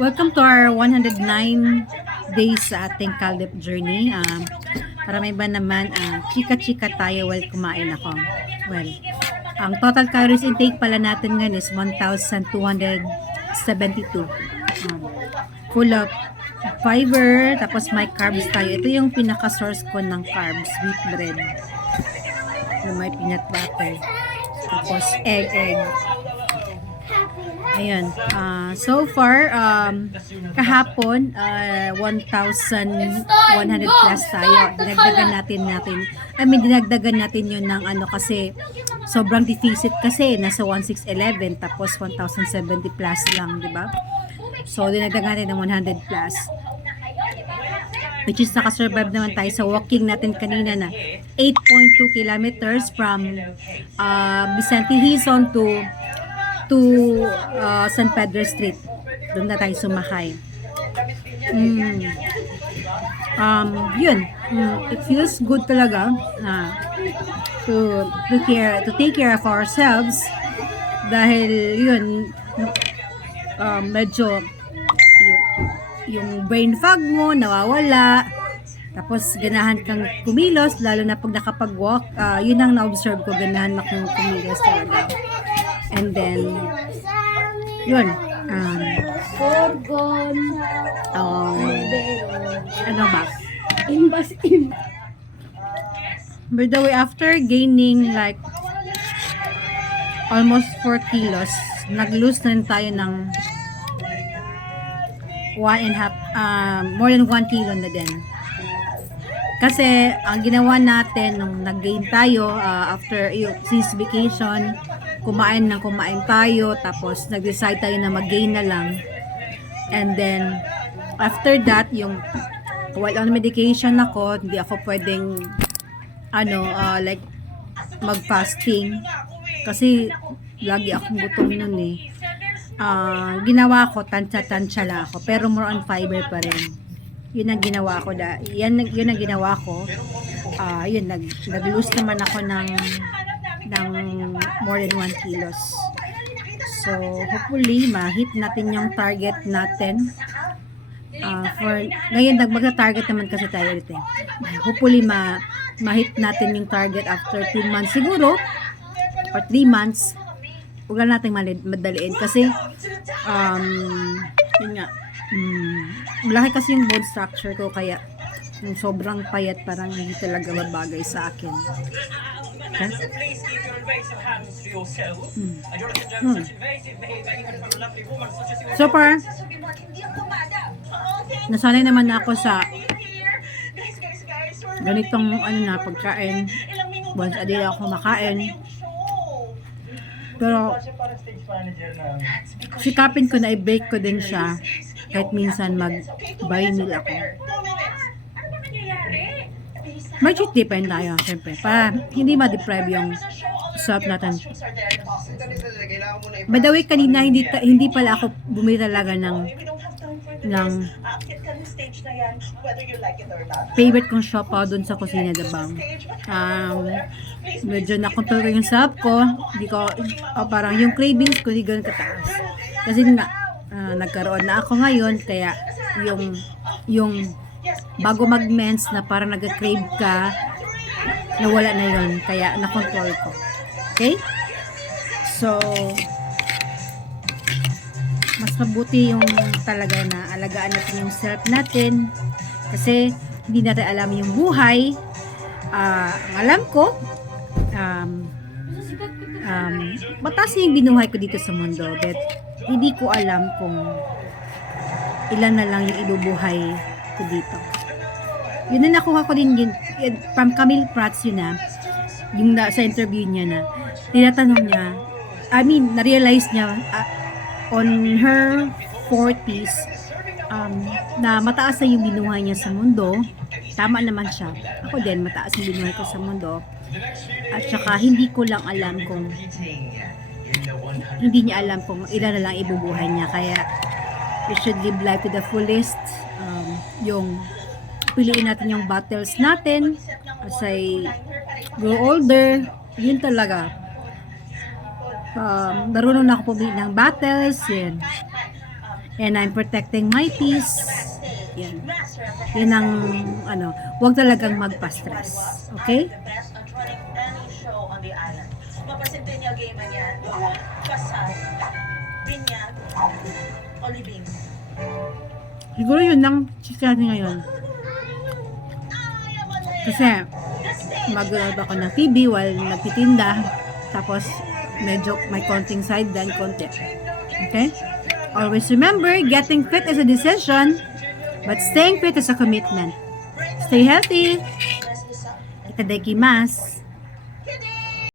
Welcome to our 109 days sa ating Caldep journey. Para may ba naman, chika-chika tayo while kumain ako. Well, ang total calories intake pala natin ngayon is 1,272. Full of fiber, tapos may carbs tayo. Ito yung pinaka-source ko ng carbs, wheat bread. May peanut butter. Tapos egg. Ayun. So far, kahapon, 1,100 plus tayo. Dinagdagan natin yun ng kasi sobrang deficit kasi, nasa 1,611, tapos 1,070 plus lang, di ba? So, dinagdagan natin ng 100 plus. Which is nakasurvive naman tayo sa walking natin kanina na 8.2 kilometers from Vicente Hizon to San Pedro Street. Doon na tayo sumakay. Yun. It feels good talaga to take care of ourselves dahil yun medyo yung brain fog mo nawawala, tapos ganahan kang kumilos lalo na pag nakapag-walk. Yun ang na-observe ko, ganahan akong kumilos talaga. And then, yun. Gorgon. Ano ba? Imbas. By the way, after gaining like almost 4 kilos, nag-lose na rin tayo ng 1.5, more than 1 kilo na din. Kasi, ang ginawa natin nung nag-gain tayo, after since vacation, kumain tayo, tapos nag-decide tayo na mag-gain na lang. And then, after that, while on medication ako, hindi ako pwedeng, like, mag-fasting. Kasi, lagi akong gutom nun eh. Ginawa ko, tansya-tansya lang ako, pero more on fiber pa rin. Yun ang ginawa ko. Yun ang ginawa ko. Nag-lose naman ako ng more than 1 kilos. So, hopefully, ma-hit natin yung target natin. Ngayon, magta-target naman kasi tayo ulit eh. Hopefully, ma-hit natin yung target after 2 months siguro, or 3 months. Huwag lang natin madaliin kasi, yun nga, malaki kasi yung bone structure ko, kaya yung sobrang payat parang hindi talaga mabagay sa akin. Okay? So far, nasanay naman ako sa ganitong pagkain. Once a day ako makain. Pero sikapin ko na i-break ko din siya kahit minsan mag-buy meal ako. May cheat day pa rin tayo, syempre, para hindi ma-deprive yung self natin. By the way, kanina hindi pala ako bumili talaga ng favorite kong shop doon sa Kusina de Bang. Medyo nakontrol ko yung self ko, hindi ko, parang yung cravings ko hindi ganoon kataas. Kasi nagkaroon na ako ngayon, kaya yung bago mag-mens na parang nag-crave ka, nawala na yun, kaya nakontrol ko. Okay? So, mas mabuti yung talaga na alagaan natin yung self natin, kasi hindi natin alam yung buhay. Ang alam ko, mataas yung binuhay ko dito sa mundo, but hindi ko alam kung ilan na lang yung ibubuhay ko dito. Yun na nakuha ko din from Camille Prats, yung sa interview niya na tinatanong niya, na-realize niya on her 40s na mataas na yung binuhay niya sa mundo. Tama naman siya. Ako din, mataas yung binuhay ko sa mundo. At saka hindi niya alam kung ilan na lang ibubuhay niya. Kaya we should live life to the fullest. Yung piliin natin yung battles natin as I grow older, yun talaga. Marunong na ako pumili ng battles, yun. And I'm protecting my peace. Yan. Yan ang, huwag talagang magpa-stress. Okay? Mapasintin niya game niya. Kasal. Binyag. Oliving. Siguro yun lang chika natin ngayon. Kasi, mag-load ako ng TV while nagtitinda. Tapos, medyo may konting side dan konti. Okay? Always remember, getting fit is a decision, but staying fit is a commitment. Stay healthy. Itadakimasu.